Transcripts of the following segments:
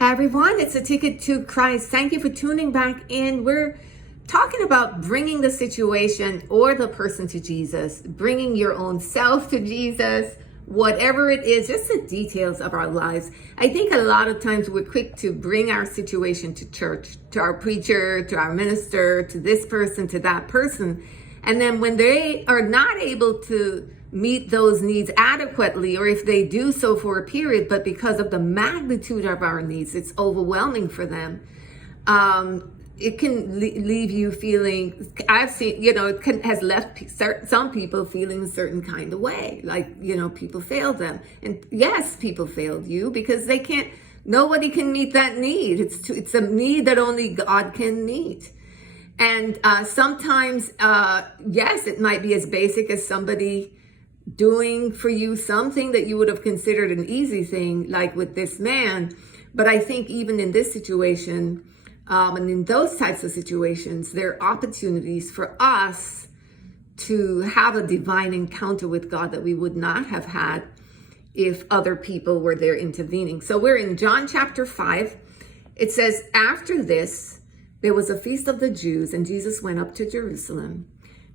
Hi everyone, it's A Ticket to Christ. Thank you for tuning back in. We're talking about bringing the situation or the person to Jesus, bringing your own self to Jesus, whatever it is, just the details of our lives. I think a lot of times we're quick to bring our situation to church, to our preacher, to our minister, to this person, to that person. And then when they are not able to meet those needs adequately, or if they do so for a period, but because of the magnitude of our needs, it's overwhelming for them. It can leave you feeling, I've seen, has left some people feeling a certain kind of way, like, people failed them. And yes, people failed you because nobody can meet that need. It's a need that only God can meet. And sometimes, yes, it might be as basic as somebody doing for you something that you would have considered an easy thing, like with this man. But I think even in this situation, and in those types of situations, there are opportunities for us to have a divine encounter with God that we would not have had if other people were there intervening. So we're in John chapter 5. It says, after this, there was a feast of the Jews, and Jesus went up to Jerusalem.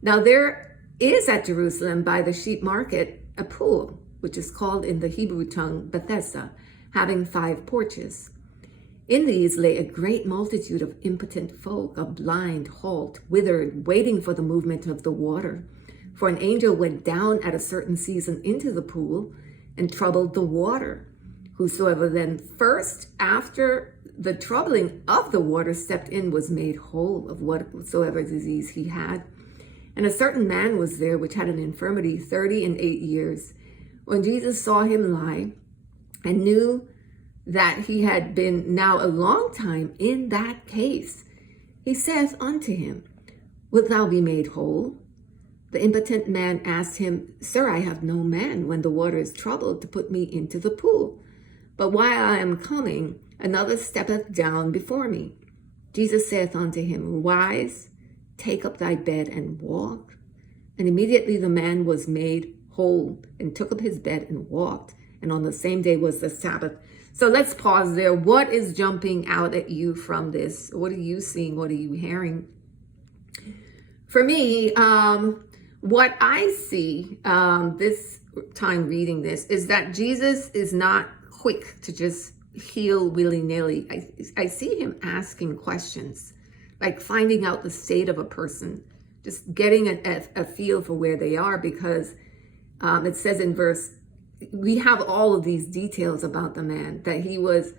Now there is at Jerusalem by the sheep market a pool, which is called in the Hebrew tongue Bethesda, having 5 porches. In these lay a great multitude of impotent folk, of blind, halt, withered, waiting for the movement of the water. For an angel went down at a certain season into the pool and troubled the water. Whosoever then first, after the troubling of the water, stepped in was made whole of whatsoever disease he had. And a certain man was there which had an infirmity 38 years. When Jesus saw him lie and knew that he had been now a long time in that case, he saith unto him, wilt thou be made whole? The impotent man asked him, Sir, I have no man when the water is troubled to put me into the pool. But while I am coming, another steppeth down before me. Jesus saith unto him, Rise, take up thy bed and walk. And immediately the man was made whole and took up his bed and walked. And on the same day was the Sabbath. So let's pause there. What is jumping out at you from this? What are you seeing? What are you hearing? For me, what I see this time reading this is that Jesus is not quick to just heal willy-nilly. I see him asking questions, like finding out the state of a person, just getting a feel for where they are, because it says in verse, we have all of these details about the man, that he was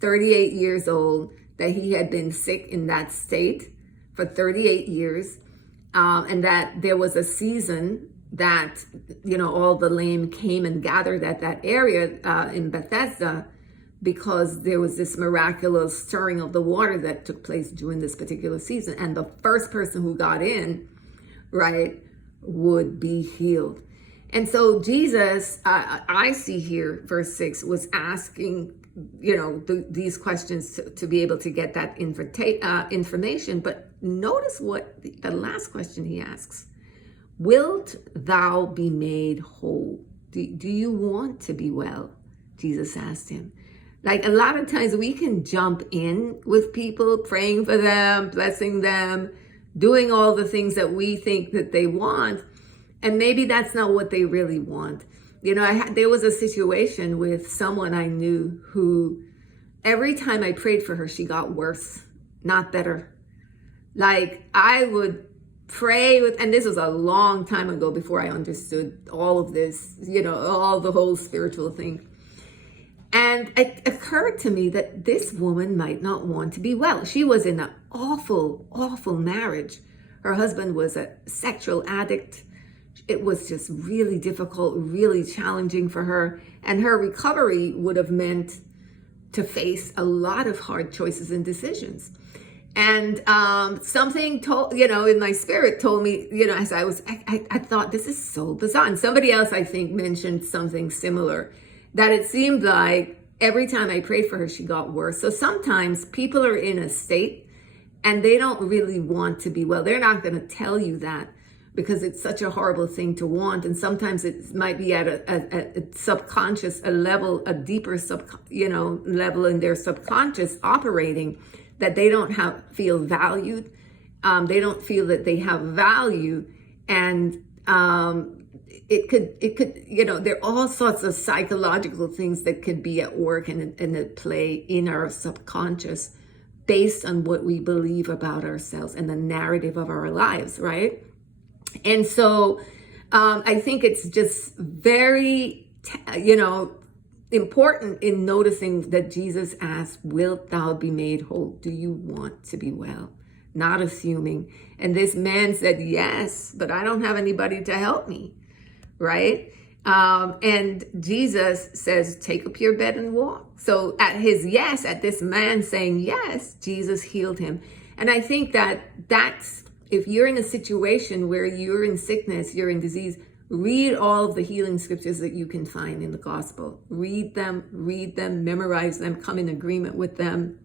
38 years old, that he had been sick in that state for 38 years, and that there was a season that, all the lame came and gathered at that area in Bethesda, because there was this miraculous stirring of the water that took place during this particular season. And the first person who got in, right, would be healed. And so Jesus, I see here, verse 6, was asking, these questions to be able to get that information. But notice what the last question he asks. Wilt thou be made whole? Do you want to be well? Jesus asked him. Like a lot of times we can jump in with people, praying for them, blessing them, doing all the things that we think that they want. And maybe that's not what they really want. There was a situation with someone I knew who every time I prayed for her, she got worse, not better. Like I would pray with, and this was a long time ago before I understood all of this, all the whole spiritual thing. And it occurred to me that this woman might not want to be well. She was in an awful, awful marriage. Her husband was a sexual addict. It was just really difficult, really challenging for her. And her recovery would have meant to face a lot of hard choices and decisions. And something told, in my spirit told me, as I thought, this is so bizarre. And somebody else, I think, mentioned something similar, that it seemed like every time I prayed for her, she got worse. So sometimes people are in a state and they don't really want to be well. They're not going to tell you that, because it's such a horrible thing to want. And sometimes it might be at a subconscious, a level, a deeper level in their subconscious operating, that they don't feel valued. They don't feel that they have value. And it could, there are all sorts of psychological things that could be at work and at play in our subconscious based on what we believe about ourselves and the narrative of our lives, right? And so I think it's just very, important in noticing that Jesus asked, wilt thou be made whole? Do you want to be well? Not assuming. And this man said, yes, but I don't have anybody to help me, right? And Jesus says, take up your bed and walk. So at his yes, at this man saying yes, Jesus healed him. And I think that's, if you're in a situation where you're in sickness, you're in disease, read all of the healing scriptures that you can find in the gospel. Read them, memorize them, come in agreement with them.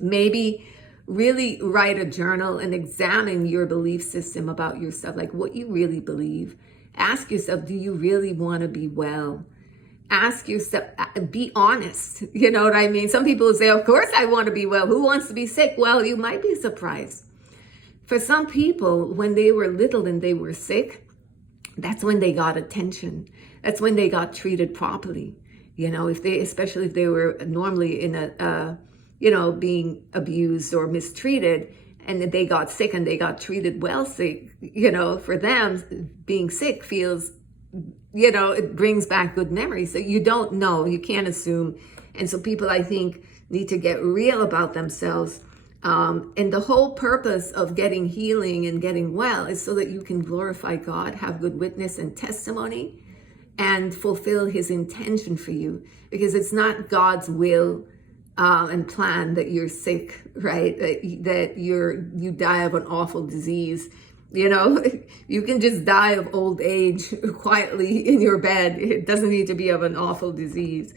Maybe really write a journal and examine your belief system about yourself, like what you really believe. Ask yourself, do you really want to be well? Ask yourself, be honest. You know what I mean? Some people say, of course I want to be well. Who wants to be sick? Well, you might be surprised. For some people, when they were little and they were sick, that's when they got attention. That's when they got treated properly. Especially if they were normally in being abused or mistreated, and they got sick and they got treated well sick, for them, being sick feels, it brings back good memories. So you don't know, you can't assume. And so people, I think, need to get real about themselves. And the whole purpose of getting healing and getting well is so that you can glorify God, have good witness and testimony, and fulfill his intention for you. Because it's not God's will and plan that you're sick, right? That you die of an awful disease. You can just die of old age quietly in your bed. It doesn't need to be of an awful disease.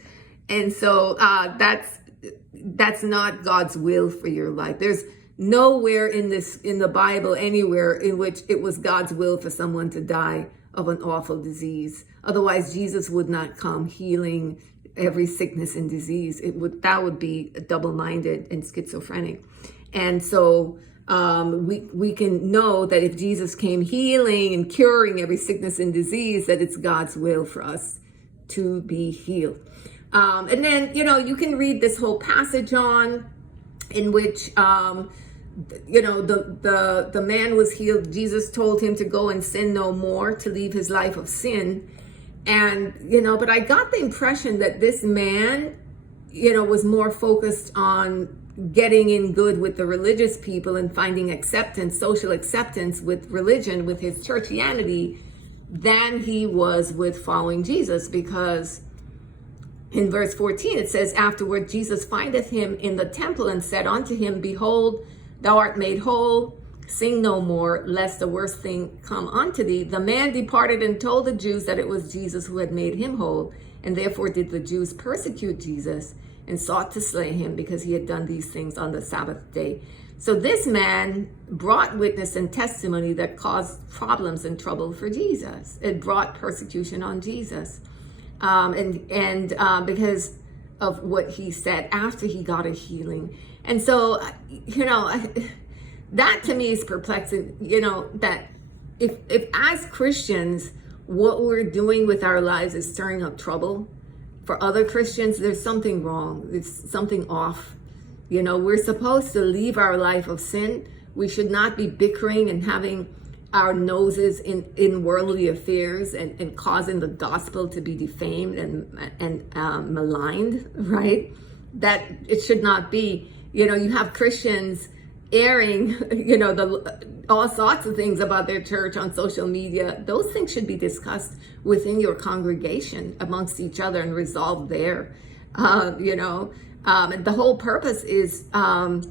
And so that's not God's will for your life. There's nowhere in the Bible, anywhere in which it was God's will for someone to die of an awful disease. Otherwise, Jesus would not come healing every sickness and disease. That would be double-minded and schizophrenic. And so we can know that if Jesus came healing and curing every sickness and disease, that it's God's will for us to be healed. And then, you can read this whole passage on in which, the man was healed. Jesus told him to go and sin no more, to leave his life of sin. And, but I got the impression that this man, was more focused on getting in good with the religious people and finding acceptance, social acceptance with religion, with his churchianity, than he was with following Jesus. Because in verse 14, it says, afterward, Jesus findeth him in the temple and said unto him, behold, thou art made whole. Sing no more, lest the worst thing come unto thee. The man departed and told the Jews that it was Jesus who had made him whole. And therefore did the Jews persecute Jesus and sought to slay him, because he had done these things on the Sabbath day. So this man brought witness and testimony that caused problems and trouble for Jesus. It brought persecution on Jesus. Because of what he said after he got a healing. And so, that to me is perplexing, that if as Christians, what we're doing with our lives is stirring up trouble for other Christians, there's something wrong. There's something off. We're supposed to leave our life of sin. We should not be bickering and having our noses in worldly affairs and causing the gospel to be defamed and maligned, right? That it should not be. You have Christians airing, all sorts of things about their church on social media. Those things should be discussed within your congregation amongst each other and resolved there. And the whole purpose is it's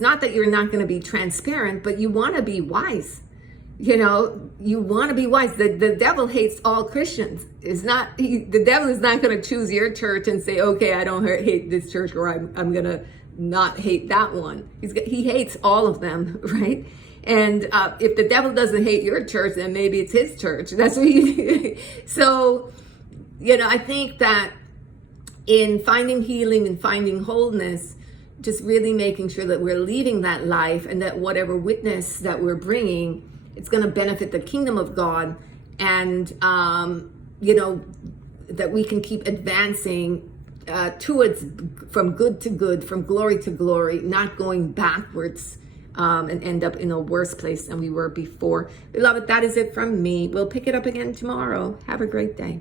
not that you're not going to be transparent, but you want to be wise. You want to be wise. The devil hates all Christians. The devil is not going to choose your church and say, okay, I don't hate this church, or I'm going to not hate that one. He hates all of them, right? And if the devil doesn't hate your church, then maybe it's his church. That's what you. So, I think that in finding healing and finding wholeness, just really making sure that we're leading that life, and that whatever witness that we're bringing, it's going to benefit the kingdom of God, and that we can keep advancing towards, from good to good, from glory to glory, not going backwards and end up in a worse place than we were before. Beloved, that is it from me. We'll pick it up again tomorrow. Have a great day.